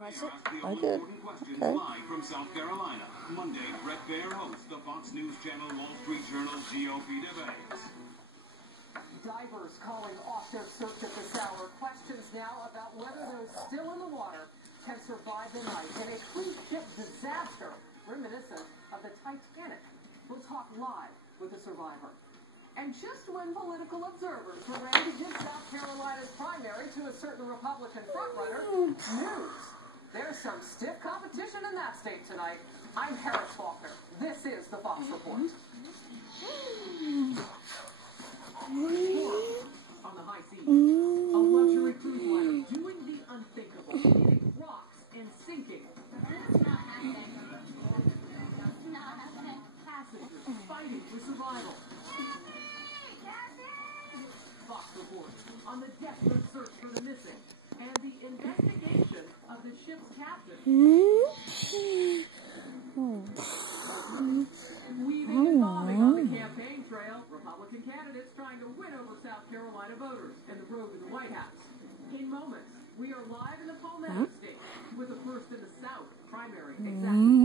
Press it? I did. Okay. Live from South Carolina. Monday, Bret Baier hosts the Fox News Channel Wall Street Journal GOP debates. Divers calling off their search at this hour. Questions now about whether those still in the water can survive the night in a cruise ship disaster reminiscent of the Titanic. We'll talk live with a survivor. And just when political observers were ready to give South Carolina's primary to a certain Republican frontrunner, news. There's some stiff competition in that state tonight. I'm Harris Faulkner. This is the Fox Report. On the high seas, a luxury cruise liner doing the unthinkable, hitting rocks and sinking. That's not happening. That's not happening. Passengers fighting for survival. Fox Report on the desperate search for the missing and the investigation of the ship's captain. Weaving and bombing on the campaign trail, Republican candidates trying to win over South Carolina voters and the road to the White House. In moments, we are live in the Palmetto State with the first in the South primary exactly